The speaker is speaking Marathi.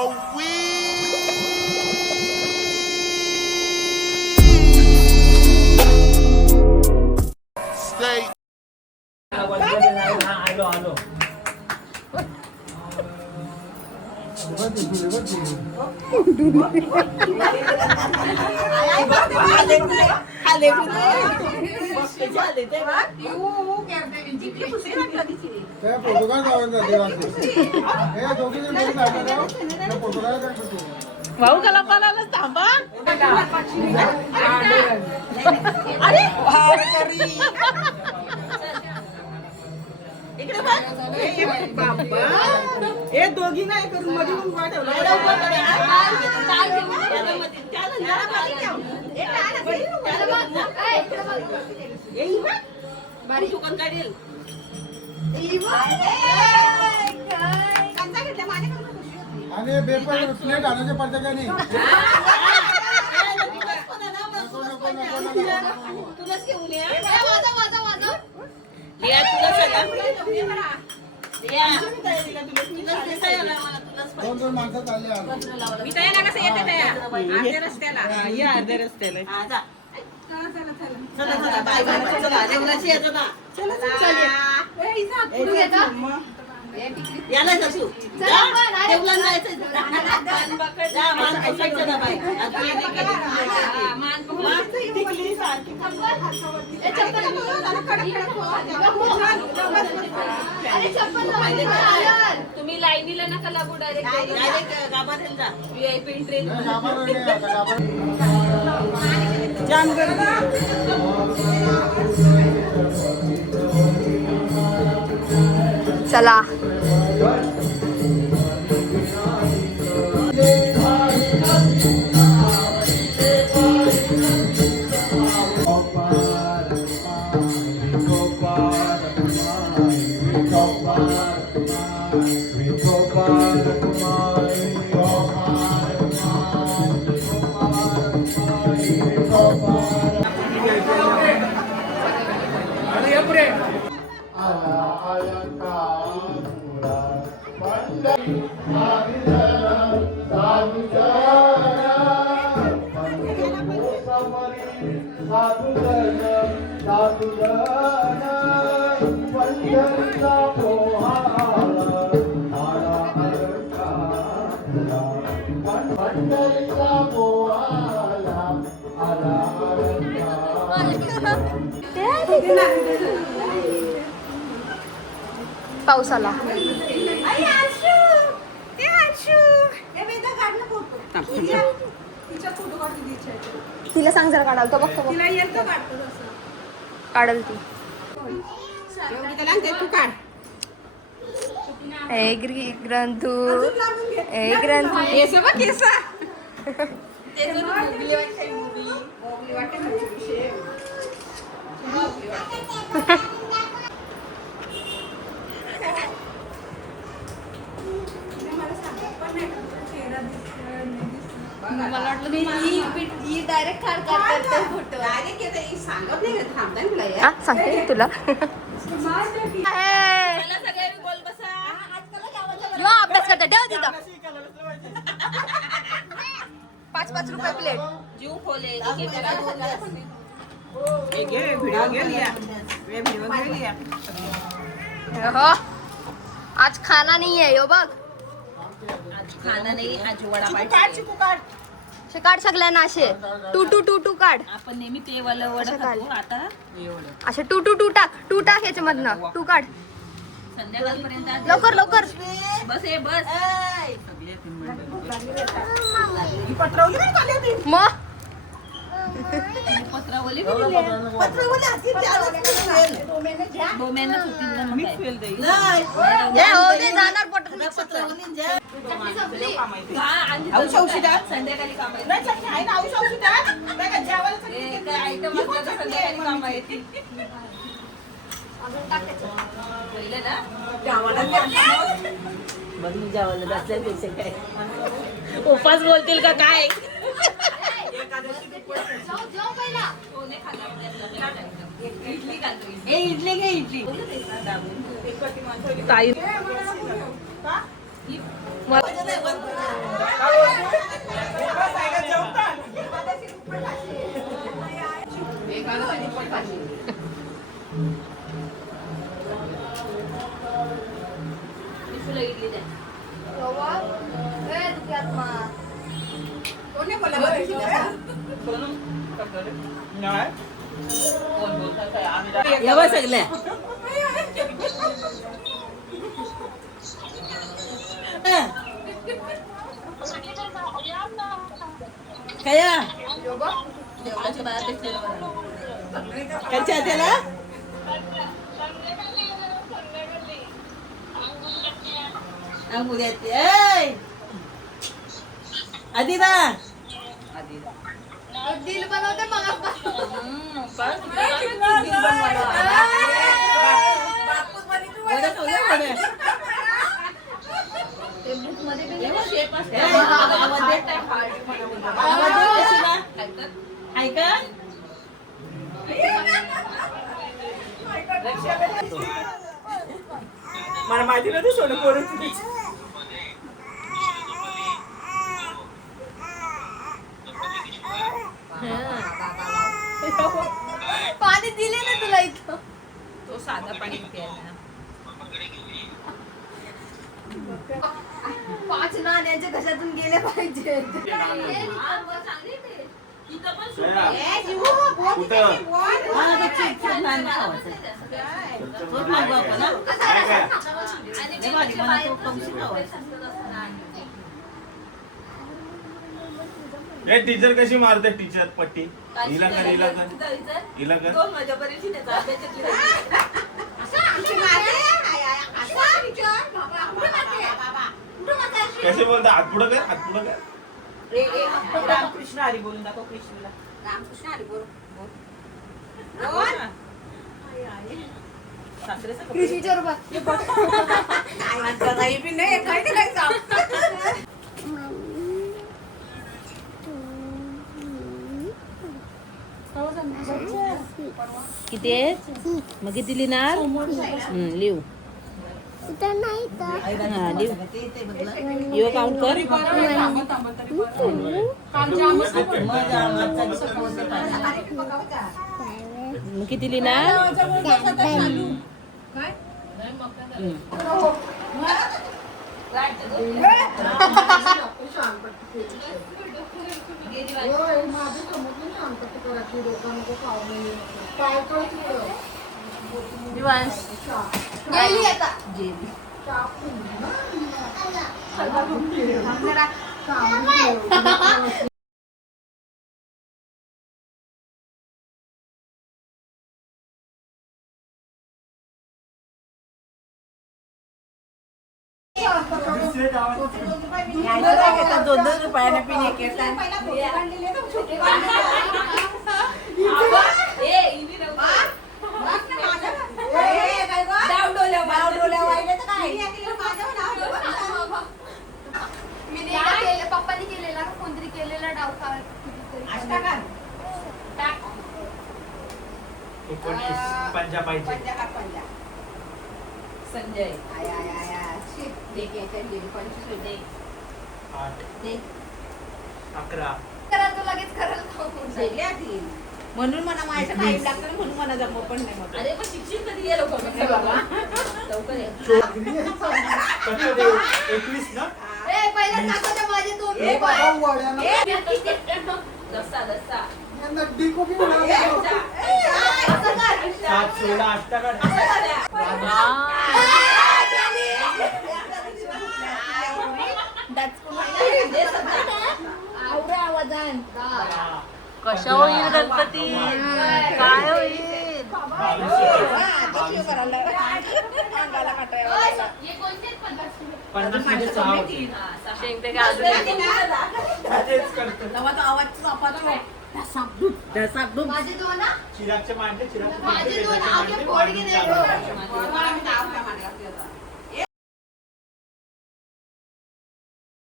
Stay. भाऊ कला पाला थांबा अरे इकडे बाबा हे दोघी नाही करून मध्ये उभा ठेवला आणि पेपर प्लेट आणायचे पडते का नाही तुलाच घेऊन ये दोन दोन माणसं चालले आलो मी तयाला कसं येते तया अर्ध्या रस्त्याला या अर्ध्या रस्त्याला याला जाऊ तुम्ही लाईनीला नका लागू डायरेक्ट गाभाऱ्याला जा VIP ट्रेन जाम चला पाऊस आला तिला सांग जरा काढाल तो बघतो काढल ती ग्रंथू मला वाटलं मी डायरेक्ट खार करते फोटो सांगत नाही थांबता तुला सांगते तुला अभ्यास करता ठेव तिथं 5-5 रुपये प्लेट जीव खोले हो आज खाना नहीं है यो बघ आज खाना नाही आज वडा काढ सगळ्यांना असे 2-2 काढ आपण नेहमी ते वाला वडा खातो आता असे 2 टाक ह्याच्यामधनं 2 काढ संध्याकाळपर्यंत लवकर बस हे बस मग पत्रावली जाणार संध्याकाळी काम आयटम संध्याकाळी काम येतील पहिलं ना बदलून जावं बसल्यापेक्षा काय उपास बोलतील का काय इडली घे इडली ताई कोणी बोला बरं शिकायला? एवढं सगळ्या काय देवळाच्या बाया भेटलेलं बरं. कंच्या त्याला आधी ना दिल बनवते मग मला माहिती नव्हतं सोनं पोरं पाणी दिले ना तुला इथं. तो साधा पाणी प्यायला. 5 नाण्याच्या घशातून गेले पाहिजे. टीचर कशी मारते टीचर पट्टी हिला कर हिला कर हिला कर दोन वाजेपर्यंत त्याचा अभ्यासातली कसे बोलता हात पुढं कर हात पुढं कर रामकृष्ण हरी बोलून दाखव कृष्णला रामकृष्ण हरी बोल कृषीच्या रूपात किती आहे मग किती लिहिणार लिहू हा लिहू युवा काउंट कर मग किती लिहिणार गेली आता. दोन रुपयाने पिणे पप्पानी केलेला का कोणतरी केलेला डाव पंजा पाहिजे संजय 11 करा तो लगेच करायला म्हणून मला माझ्या टाइम लागतो म्हणून मला जमव पण नाही मग. अरे पण शिक्षण कधी गेलो बाबा लवकर ये. 21 ना ए पहिला दाखवते माझे दोन ए बाबा वड्यानं दस्ता दस्ता नड्डी को भी बना दिया. 7 16 8 का कशा होईल गणपती काय होईल शेंगते का माझे दोन ना चिरागचे मांडले चिरागचे माझे दोन आगे फोड के दे. मला मी नाव काय मांडलं